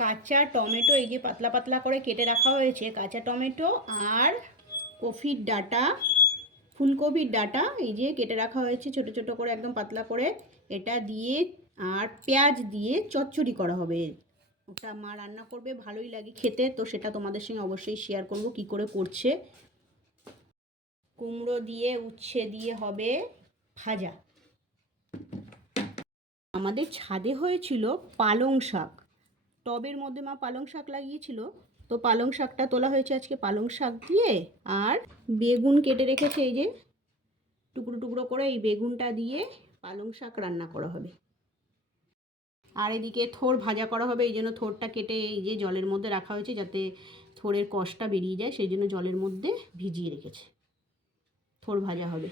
কাঁচা টমেটো, এই যে পাতলা পাতলা করে কেটে রাখা হয়েছে, কাঁচা টমেটো আর কফির ডাটা, ফুলকপির ডাটা, এই যে কেটে রাখা হয়েছে, ছোট ছোট করে একদম পাতলা করে এটা দিয়ে আর পেঁয়াজ দিয়ে চচ্চড়ি করা হবে। ওটা মা রান্না করবে, ভালোই লাগে খেতে, তো সেটা তোমাদের সঙ্গে অবশ্যই শেয়ার করব কি করে করছে। কুমড়ো দিয়ে উচ্ছে দিয়ে হবে ভাজা। আমাদের ছাদে হয়েছিল পালং শাক। টবের মধ্যে মা পালং শাক লাগিয়েছিল। তো পালং শাকটা তোলা হয়েছে আজকে পালং শাক দিয়ে, আর বেগুন কেটে রেখেছে এই যে টুকরো টুকরো করে এই বেগুনটা দিয়ে পালং শাক রান্না করা হবে। আর এদিকে থোর ভাজা করা হবে, এই জন্য থোরটা কেটে এই যে জলের মধ্যে রাখা হয়েছে যাতে থোরের কষটা বেরিয়ে যায়, সেই জন্য জলের মধ্যে ভিজিয়ে রেখেছে। থোর ভাজা হবে।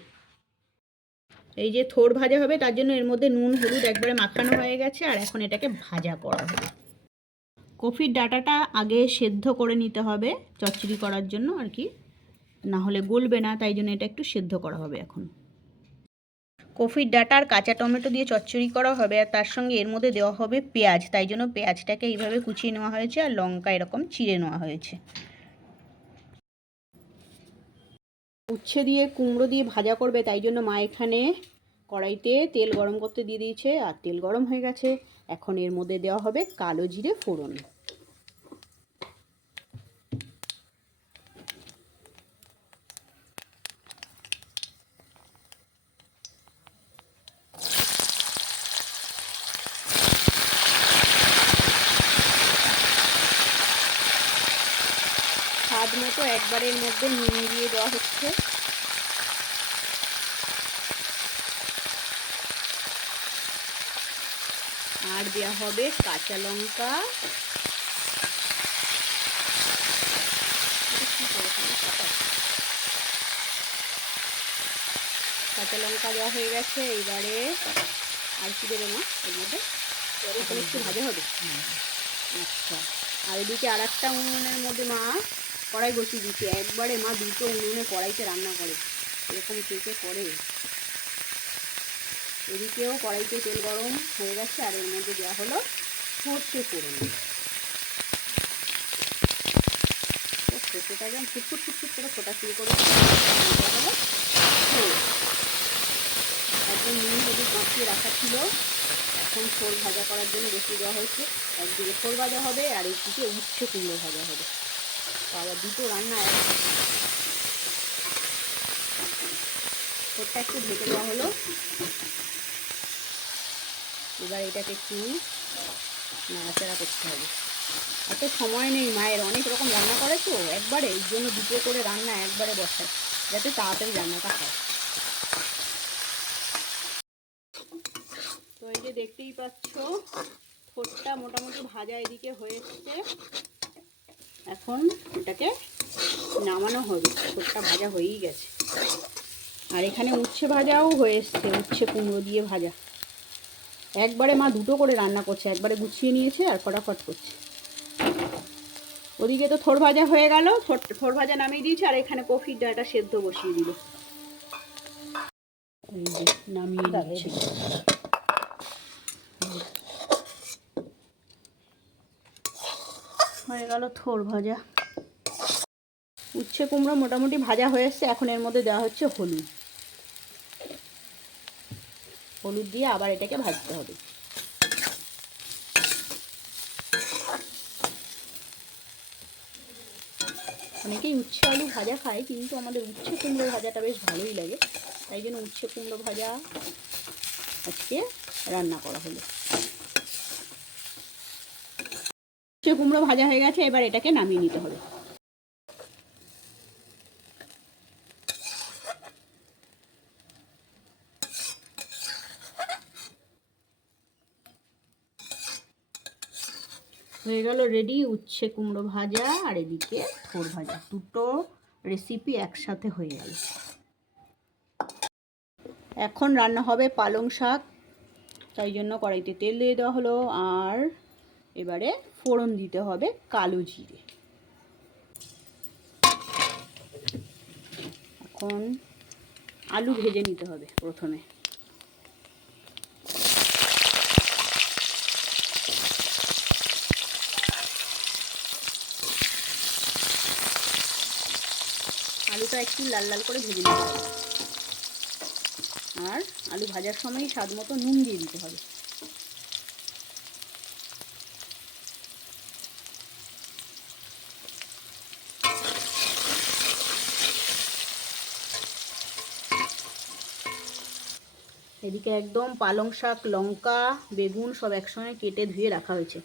এই যে থোর ভাজা হবে, তার জন্য এর মধ্যে নুন, হলুদ একবারে মাখানো হয়ে গেছে, আর এখন এটাকে ভাজা করা হবে। কফির ডাটাটা আগে সেদ্ধ করে নিতে হবে চচ্চড়ি করার জন্য আর কি। না হলে গলবে না, তাই জন্য এটা একটু সেদ্ধ করা হবে এখন। কফির ডাটা আর কাঁচা টমেটো দিয়ে চচ্চড়ি করা হবে আর তার সঙ্গে এর মধ্যে দেওয়া হবে পেঁয়াজ। তাই জন্য পেঁয়াজটাকে এইভাবে কুচিয়ে নেওয়া হয়েছে আর লঙ্কা এরকম চিড়ে নেওয়া হয়েছে। উচ্ছে দিয়ে কুমড়ো দিয়ে ভাজা করবে, তাই জন্য মা এখানে কড়াইতে তেল গরম করতে দিয়ে দিয়েছে আর তেল গরম হয়ে গেছে। এখন এর মধ্যে দেওয়া হবে কালো জিরে ফোড়ন স্বাদ মতো একবারের মধ্যে নুন দিয়ে দেওয়া হচ্ছে। আর দেওয়া হবে কাঁচা লঙ্কা। কাঁচা লঙ্কা দেওয়া হয়ে গেছে, এইবারে আর কি দেবে মা? এর মধ্যে? একটু ভাজা হবে। আচ্ছা। আর এদিকে আর একটা উনুনের মধ্যে মা কড়াই বসিয়ে দিচ্ছে। একবারে মা দুটো উনুনে কড়াইতে রান্না করে। এরকম কে করে? এদিকেও কড়াইতে তেল গরম হয়ে গেছে, আর এর মধ্যে দেওয়া হলো সর্ষে ফোড়ন। সর্ষেটা যেমন ফুটফুট ফুটফুট করে ফোটা শুরু করে। একদম নুন হলুদ মাখিয়ে রাখা ছিল। এখন ফোল ভাজা করার জন্য বসিয়ে দেওয়া হয়েছে। একদিকে ফোল ভাজা হবে, আর একদিকে উচ্ছে কুমড়ো ভাজা হবে। আবার দুটো রান্না এক। একটু ঢেকে দেওয়া হলো। এবার এটাকে একটু নাড়াচাড়া করতে হবে। এত সময় নেই মায়ের, অনেক রকম রান্না করে তো একবারে এই জন্য দুটো করে রান্না একবারে বসায় যাতে তাড়াতাড়ি রান্নাটা হয়। তো এই যে দেখতেই পাচ্ছ ঠোঁটটা মোটামুটি ভাজা এদিকে হয়ে এসছে। এখন এটাকে নামানো হবে ঠোঁটটা ভাজা হয়েই গেছে। আর এখানে উচ্ছে ভাজাও হয়ে এসছে, উচ্ছে কুমড়ো দিয়ে ভাজা। একবারে মা দুটো করে রান্না করছে, একবারে গুছিয়ে নিয়েছে আর ফটাফট করছে। ওদিকে তো থোর ভাজা হয়ে গেল, থোর- ভাজা নামিয়ে দিয়েছে, আর এখানে কফির ডাটা সেদ্ধ বসিয়ে দিল। নামিয়ে দিচ্ছে। হয়ে গেল থোর ভাজা। উচ্ছে কুমড়ো মোটামুটি ভাজা হয়ে এসছে, এখন এর মধ্যে দেওয়া হচ্ছে হলুদ। হলুদ দিয়ে আবার এটাকে ভাজতে হবে। অনেকেই উচ্ছে আলু ভাজা খায়, কিন্তু আমাদের উচ্ছে কুমড়ো ভাজাটা বেশ ভালোই লাগে। তাই জন্য উচ্ছে কুমড়ো ভাজা আজকে রান্না করা হলো। উচ্ছে কুমড়ো ভাজা হয়ে গেছে, এবার এটাকে নামিয়ে নিতে হবে। হয়ে গেল রেডি উচ্ছে কুমড়ো ভাজা আর এদিকে থোর ভাজা। দুটো রেসিপি একসাথে হয়ে গেল। এখন রান্না হবে পালং শাক, তাই জন্য কড়াইতে তেল দিয়ে দেওয়া হলো। আর এবারে ফোড়ন দিতে হবে কালো জিরে। এখন আলু ভেজে নিতে হবে প্রথমে। আলুটা একটু লাল লাল করে ভেজে নিতে হবে। আর আলু ভাজার সময় স্বাদ মতো নুন দিয়ে দিতে হবে। এদিকে একদম পালং শাক, লঙ্কা, বেগুন সব একসঙ্গে কেটে ধুয়ে রাখা হয়েছে।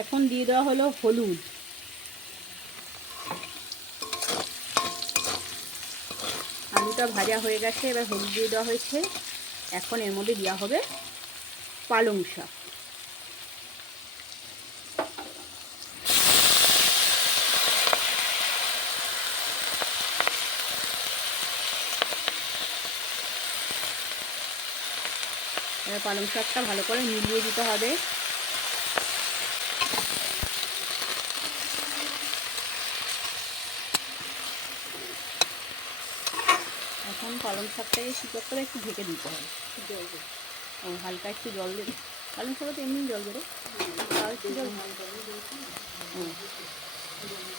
এখন দিয়ে দেওয়া হলো হলুদ। আলুটা ভাজা হয়ে গেছে, এবার হলুদ দিয়ে দেওয়া হয়েছে। এখন এর মধ্যে দেওয়া হবে পালং শাক। পালং শাকটা ভালো করে মিলিয়ে দিতে হবে। এখন পালং শাকটাকে কী করে একটু ঢেকে দিতে হবে। ও, হালকা একটু জল দেবে। পালং শাকে তো এমনি জল দেবে।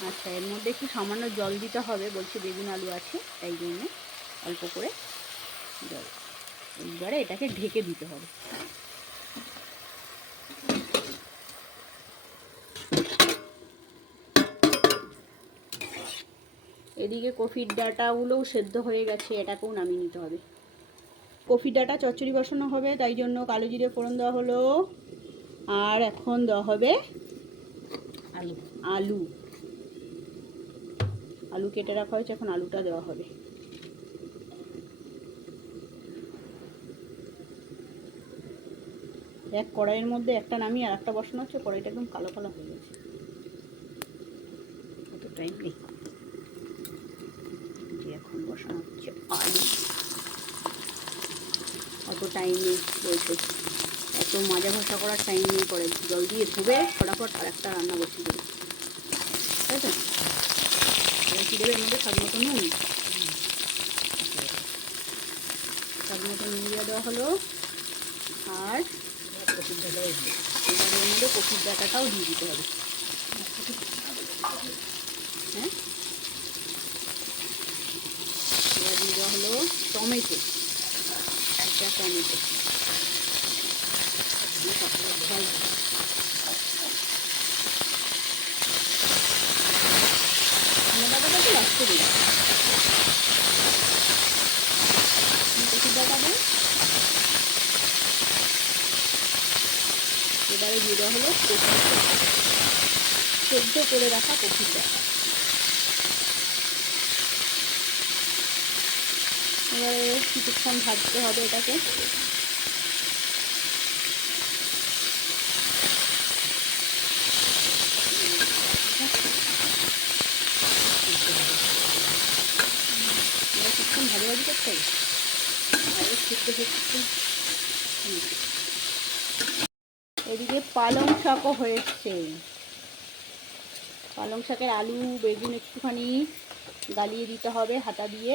আচ্ছা এর মধ্যে একটু সামান্য জল দিতে হবে। বলছে বেগুন আলু আছে তাই জন্য অল্প করে জল। এইবারে এটাকে ঢেকে দিতে হবে। এদিকে কফির ডাটাগুলোও সেদ্ধ হয়ে গেছে এটাকেও নামিয়ে নিতে হবে। কফির ডাটা চচ্চড়ি বসানো হবে তাই জন্য কালো জিরে ফোড়ন দেওয়া হলো। আর এখন দেওয়া হবে আলু। আলু। আলু কেটে রাখা হয়েছে এখন আলুটা দেওয়া হবে। এক কড়াইয়ের মধ্যে একটা নামিয়ে আর একটা বসানো হচ্ছে, কড়াইটা একদম কালো কালো হয়ে গেছে। অত টাইম নেই। এখন বসানো হচ্ছে অত টাইম নেই এত মাজা ঘষা করার টাইম নেই পরে। জল দিয়ে ধুবে ফটাফট আর একটা রান্না বসিয়ে দেবে। তাই তো? কী দেবে মধ্যে স্বাদ মতো নুন? মতো নুন দেওয়া হলো। আর এবার এর মধ্যে কপির ডাটাটাও দিয়ে দিতে হবে হ্যাঁ? দিয়ে দেওয়া হলো টমেটো একটা টমেটো তো লাস্টে দিই কপির ডাটা দেয় এবারে দিয়ে দেওয়া হলো কপির সেদ্ধ করে রাখা কপির ডাটা। এবারে কিছুক্ষণ ভাজতে হবে এটাকে। কিছুক্ষণ ভালো ভাজি করতে হবে আর শুকতে শুকতে হুম। এদিকে পালং শাকও হয়েছে। পালং শাকের আলু, বেগুন একটুখানি গালিয়ে দিতে হবে হাতা দিয়ে।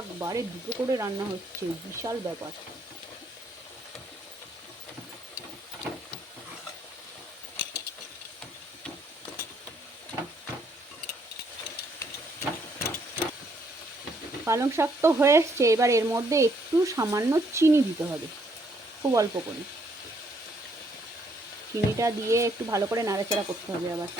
একবারে দুটো করে রান্না হচ্ছে, বিশাল ব্যাপার। পালং শাক তো হয়ে এসছে, এবার এর মধ্যে একটু সামান্য চিনি দিতে হবে, খুব অল্প করে। চিনিটা দিয়ে একটু ভালো করে নাড়াচাড়া করতে হবে আবার।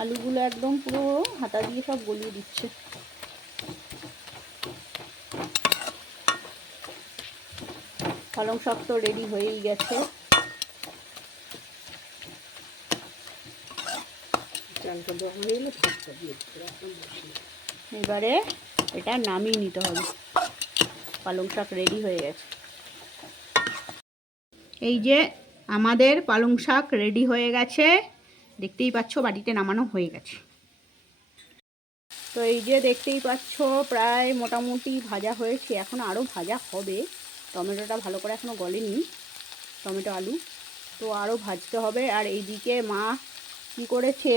আলুগুলো একদম পুরো হাতা দিয়ে সব গলিয়ে দিচ্ছে। পালং শাক তো রেডি হয়েই গেছে। এবারে এটা নামিয়ে নিতে হবে। পালং শাক রেডি হয়ে গেছে। এই যে আমাদের পালং শাক রেডি হয়ে গেছে। দেখতেই পাচ্ছ বাড়িতে নামানো হয়ে গেছে। তো এই যে দেখতেই পাচ্ছ প্রায় মোটামুটি ভাজা হয়েছে। এখন আরও ভাজা হবে। টমেটোটা ভালো করে এখনও গলেনি। টমেটো আলু। তো আরও ভাজতে হবে। আর এইদিকে মা কী করেছে?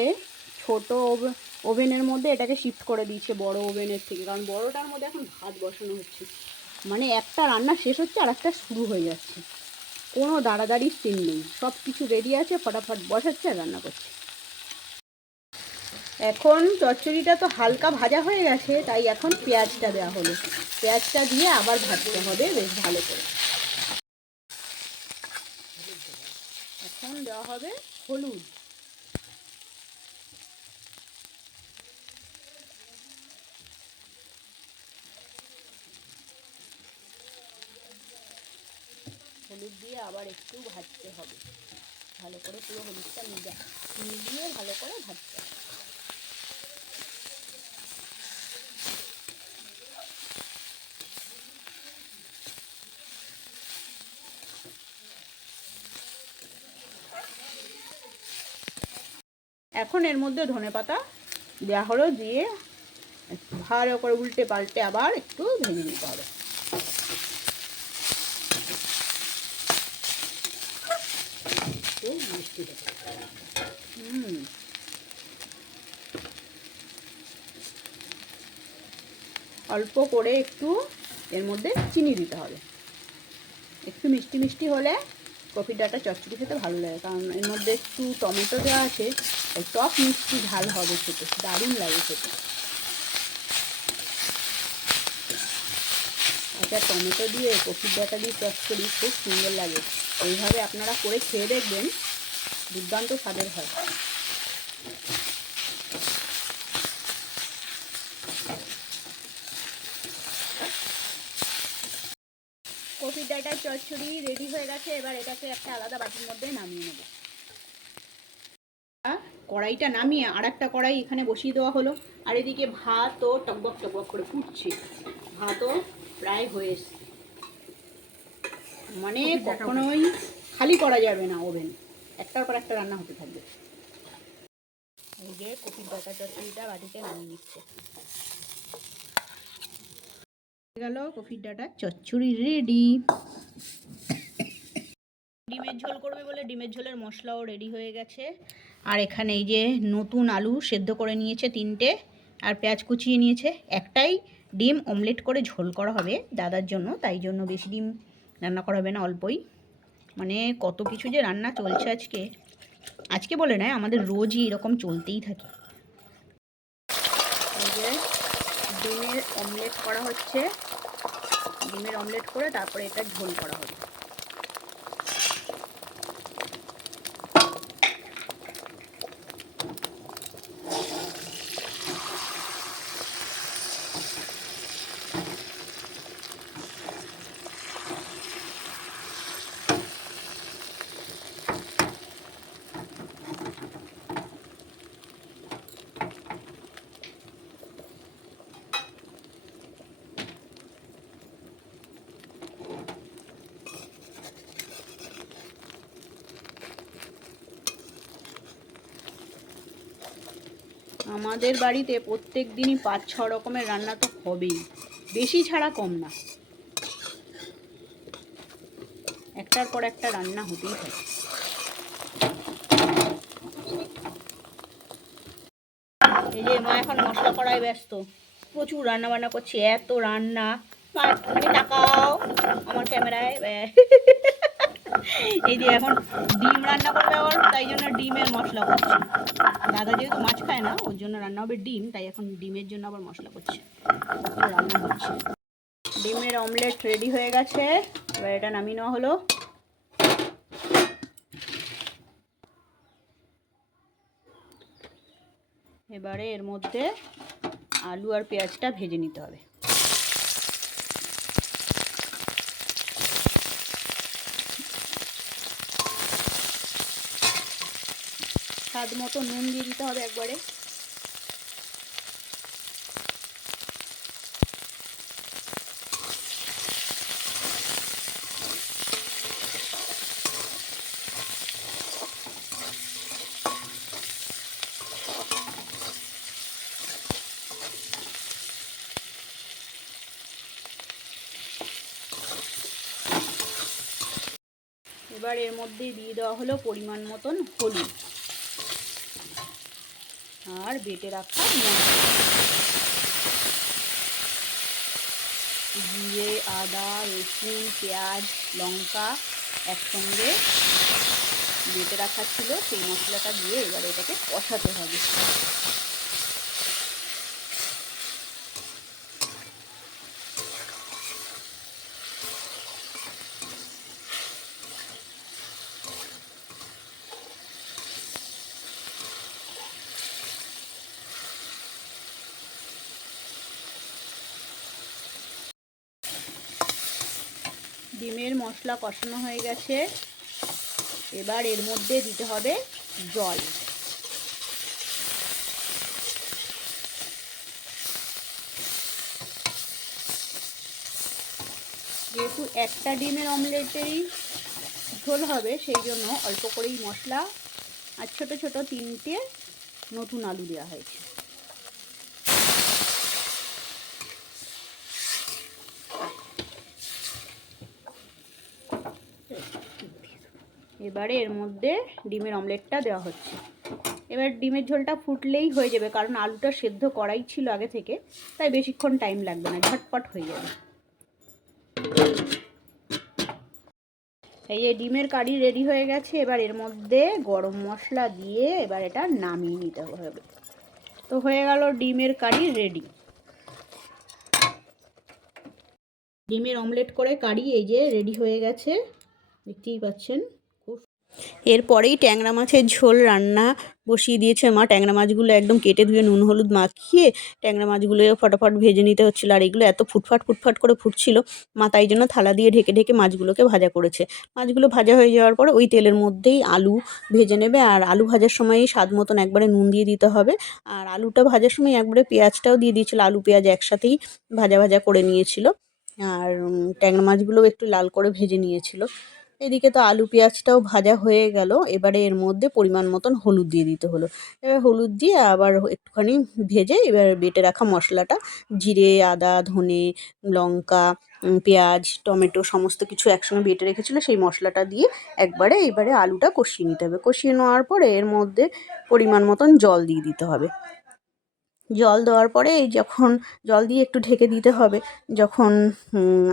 ছোট ওভে- ওভেনের মধ্যে এটাকে শিফট করে দিয়েছে বড় ওভেনের থেকে। কারণ বড়টার মধ্যে এখন ভাত বসানো হচ্ছে। মানে একটা রান্না শেষ হচ্ছে আর একটা শুরু হয়ে যাচ্ছে। কোনো দাঁড়াদাড়ির সিন নেই। সব কিছু রেডি আছে, ফটাফট বসাচ্ছে আর রান্না করছে। এখন চচ্চড়িটা তো হালকা ভাজা হয়ে গেছে, তাই এখন পেঁয়াজটা দেওয়া হলো। পেঁয়াজটা দিয়ে আবার ভাজতে হবে বেশ ভালো করে। এখন দেওয়া হবে হলুদ। হলুদ দিয়ে আবার একটু ভাজতে হবে। ভালো করে পুরো হলুদটা মিলা মিলিয়ে ভালো করে ভাজতে হবে। এখন এর মধ্যে ধনে পাতা দেওয়া হলো দিয়ে ভালো করে উল্টে পাল্টে আবার একটু ভেঙে নিতে হবে একটু মিষ্টি দেবো অল্প করে একটু এর মধ্যে চিনি দিতে হবে। একটু মিষ্টি মিষ্টি হলে কফি ডাটা চচ্চড়ি খেতে ভালো লাগে, কারণ এর মধ্যে একটু টমেটো দেওয়া আছে টক মিষ্টি ঝাল হবে খেতে, দারুণ লাগে খেতে। আচ্ছা টমেটো দিয়ে কফির ডাটা দিয়ে চচ্চড়ি, খুব সুন্দর লাগে। এইভাবে আপনারা করে খেয়ে দেখবেন দুর্দান্ত স্বাদের হয়। কফির ডাটার চচ্চড়ি রেডি হয়ে গেছে এবার এটাকে একটা আলাদা বাটির মধ্যে নামিয়ে নেব। কড়াইটা নামিয়ে আর একটা কড়াই এখানে বসিয়ে দেওয়া হলো। আর এদিকে ভাতও টকবক টকবক করে ফুটছে। ভাতও প্রায় হয়ে এসছে। মানে কখনোই খালি করা যাবে না ওভেন। একটার পর একটা রান্না হতে থাকবে। এই যে কপির ডাটা চচ্চড়িটা বাটিতে নামিয়ে নিচ্ছে। গেল কফির ডাটা, চচ্চড়ি রেডি ডিমের ঝোল করবে বলে ডিমের ঝোলের মশলাও রেডি হয়ে গেছে। আর এখানে এই যে নতুন আলু সেদ্ধ করে নিয়েছে তিনটে, আর পেঁয়াজ কুচিয়ে নিয়েছে। একটাই ডিম অমলেট করে ঝোল করা হবে দাদার জন্য, তাই জন্য বেশি ডিম রান্না করা হবে না, অল্পই। মানে কত কিছু যে রান্না চলছে আজকে আজকে বলে নয়, আমাদের রোজই এরকম চলতেই থাকে। ডিমের অমলেট করা হচ্ছে। ডিমের অমলেট করে তারপরে এটা ঝোল করা হবে আমাদের বাড়িতে প্রত্যেক দিনই পাঁচ, ছ রকমের রান্না তো হবেই। বেশি ছাড়া কম না। একটার পর একটা রান্না হতেই থাকে। এই যে মা এখন মশলা করায় ব্যস্ত। প্রচুর রান্না বান্না করছে, এত রান্না। মা তাকাও আমার ক্যামেরায়। এই যে এখন ডিম রান্না করবে আবার, তাই জন্য ডিমের মশলা করছে। দাদা যেহেতু মাছ খায় না, ওর জন্য রান্না হবে ডিম, তাই এখন ডিমের জন্য আবার মশলা করছে। রান্না হচ্ছে। ডিমের অমলেট রেডি হয়ে গেছে, এবার এটা নামিয়ে নেওয়া হলো। এবারে এর মধ্যে আলু আর পেঁয়াজটা ভেজে নিতে হবে। স্বাদ মতো নুন দিয়ে দিতে হবে একবারে। এবার এর মধ্যে দিয়ে দেওয়া হলো পরিমাণ মতন হলুদ। আর বেটে রাখা জিরে, আদা, রসুন, পেঁয়াজ, লঙ্কা একসঙ্গে বেটে রাখা ছিল, সেই মশলাটা দিয়ে এবার এটাকে কষাতে হবে। ডিমের মশলা কষানো হয়ে গেছে। এবার এর মধ্যে দিতে হবে জল। যেহেতু একটা ডিমের অমলেটেরই ঝোল হবে, সেই জন্য অল্প করেই মশলা আর ছোটো ছোটো তিনটে নতুন আলু দেওয়া হয়েছে। এবারে এর মধ্যে ডিমের অমলেটটা দেওয়া হচ্ছে। এবার ডিমের ঝোলটা ফুটলেই হয়ে যাবে, কারণ আলুটা সেদ্ধ করাই ছিল আগে থেকে, তাই বেশিক্ষণ টাইম লাগবে না, ঝটপট হয়ে যাবে। এই যে ডিমের কারি রেডি হয়ে গেছে, এবার এর মধ্যে গরম মশলা দিয়ে এবার এটা নামিয়ে নিতে হবে। তো হয়ে গেল ডিমের কারি রেডি ডিমের অমলেট করে কারি এই যে রেডি হয়ে গেছে, দেখতেই পাচ্ছেন। এরপরেই ট্যাংরা মাছের ঝোল রান্না বসিয়ে দিয়েছে মা। ট্যাংরা মাছগুলো একদম কেটে ধুয়ে নুন, হলুদ মাখিয়ে ট্যাংরা মাছগুলো ফটাফট ভেজে নিতে হচ্ছিল। আর এগুলো এত ফুটফাট ফুটফাট করে ফুটছিল, মা তাই জন্য থালা দিয়ে ঢেকে ঢেকে মাছগুলোকে ভাজা করেছে। মাছগুলো ভাজা হয়ে যাওয়ার পরে ওই তেলের মধ্যেই আলু ভেজে নেবে। আর আলু ভাজার সময় স্বাদ মতন একবারে নুন দিয়ে দিতে হবে। আর আলুটা ভাজার সময় একবারে পেঁয়াজটাও দিয়ে দিয়েছিল। আলু, পেঁয়াজ একসাথেই ভাজা ভাজা করে নিয়েছিল। আর ট্যাংরা মাছগুলোও একটু লাল করে ভেজে নিয়েছিল। এদিকে তো আলু পেঁয়াজটাও ভাজা হয়ে গেল। এবারে এর মধ্যে পরিমাণ মতন হলুদ দিয়ে দিতে হলো। এবার হলুদ দিয়ে আবার একটুখানি ভেজে এবার বেটে রাখা মশলাটা, জিরে, আদা, ধনে, লঙ্কা পেঁয়াজ, টমেটো সমস্ত কিছু একসঙ্গে বেটে রেখেছিলো সেই মশলাটা দিয়ে একবারে এবারে আলুটা কষিয়ে নিতে হবে। কষিয়ে নেওয়ার পরে এর মধ্যে পরিমাণ মতন জল দিয়ে দিতে হবে। জল দেওয়ার পরে এই যখন জল দিয়ে একটু ঢেকে দিতে হবে, যখন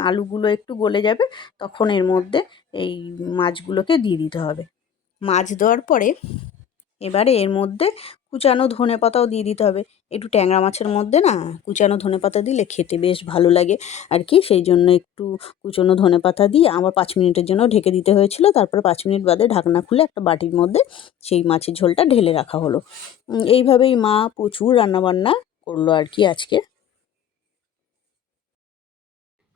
আলুগুলো একটু গলে যাবে, তখন এর মধ্যে এই মাছগুলোকে দিয়ে দিতে হবে। মাছ দেওয়ার পরে এবারে এর মধ্যে কুচানো ধনে পাতাও দিয়ে দিতে হবে। একটু ট্যাংরা মাছের মধ্যে না কুচানো ধনে পাতা দিলে খেতে বেশ ভালো লাগে। আর কি, সেই জন্য একটু কুচানো ধনে পাতা দিয়ে আমার পাঁচ মিনিটের জন্য ঢেকে দিতে হয়েছিল। তারপরে পাঁচ মিনিট বাদে ঢাকনা খুলে একটা বাটির মধ্যে সেই মাছের ঝোলটা ঢেলে রাখা হলো। এইভাবেই মা প্রচুর রান্নাবান্না করল আর কি আজকে।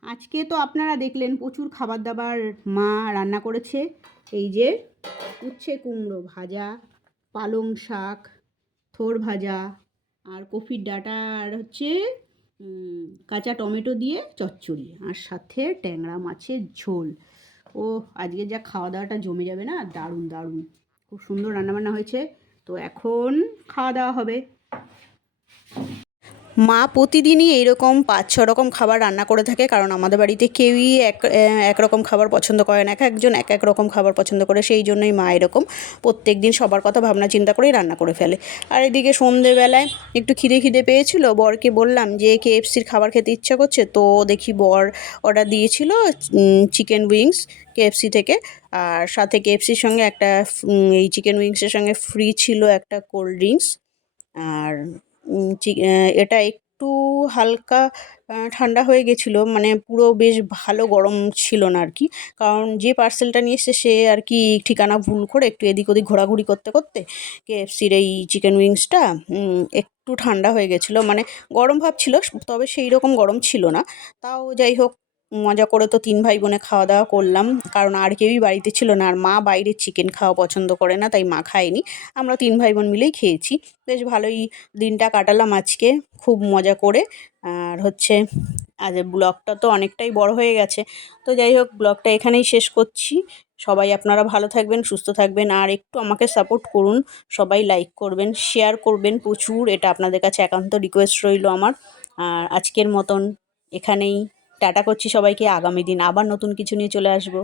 আজকে তো আপনারা দেখলেন প্রচুর খাবার দাবার মা রান্না করেছে। এই যে উচ্ছে কুমড়ো ভাজা। পালং শাক, থোর ভাজা আর কফির ডাটা আর হচ্ছে কাঁচা টমেটো দিয়ে চচ্চড়ি আর সাথে ট্যাংরা মাছের ঝোল। ও আজকে যা খাওয়া দাওয়াটা জমে যাবে না? দারুণ দারুণ। খুব সুন্দর রান্নাবান্না হয়েছে। তো এখন খাওয়া দাওয়া হবে। মা প্রতিদিনই এইরকম পাঁচ, ছ রকম খাবার রান্না করে থাকে, কারণ আমাদের বাড়িতে কেউই এক এক রকম খাবার পছন্দ করে না, এক একজন এক এক রকম খাবার পছন্দ করে, সেই জন্যই মা এরকম প্রত্যেক দিন সবার কথা ভাবনা চিন্তা করেই রান্না করে ফেলে। আর এদিকে সন্ধেবেলায় একটু খিদে খিদে পেয়েছিল, বরকে বললাম যে কেএফসির খাবার খেতে ইচ্ছা করছে, তো দেখি বর অর্ডার দিয়েছিল চিকেন উইংস কেএফসি থেকে, আর সাথে কেএফসির সঙ্গে একটা এই চিকেন উইংসের সঙ্গে ফ্রি ছিল একটা কোল্ড ড্রিঙ্কস আর এটা একটু হালকা ঠান্ডা হয়ে গেছিল মানে পুরো বেশ ভালো গরম ছিল না আর কি। কারণ যে পার্সেলটা নিয়ে এসছে, সে আর কি ঠিকানা ভুল করে একটু এদিক ওদিক ঘোরাঘুরি করতে করতে কেএফসির এই চিকেন উইংসটা একটু ঠান্ডা হয়ে গেছিল। মানে গরম ভাব ছিল, তবে সেই রকম গরম ছিল না। তাও যাই হোক মজা করে তো তিন ভাই বোনে খাওয়া দাওয়া করলাম। কারণ আর কেউই বাড়িতে ছিল না। আর মা বাইরের চিকেন খাওয়া পছন্দ করে না, তাই মা খায়নি। আমরা তিন ভাই বোন মিলেই খেয়েছি। বেশ ভালোই দিনটা কাটালাম আজকে, খুব মজা করে। আর হচ্ছে, আজ ব্লগটা তো অনেকটাই বড় হয়ে গেছে। তো যাই হোক, ব্লগটা এখানেই শেষ করছি। সবাই আপনারা ভালো থাকবেন, সুস্থ থাকবেন। আর একটু আমাকে সাপোর্ট করুন। সবাই লাইক করবেন শেয়ার করবেন প্রচুর। এটা আপনাদের কাছে একান্ত রিকোয়েস্ট রইল আমার। আর আজকের মতন এখানেই। টাটা করছি সবাইকে আগামী দিন আবার নতুন কিছু নিয়ে চলে আসব।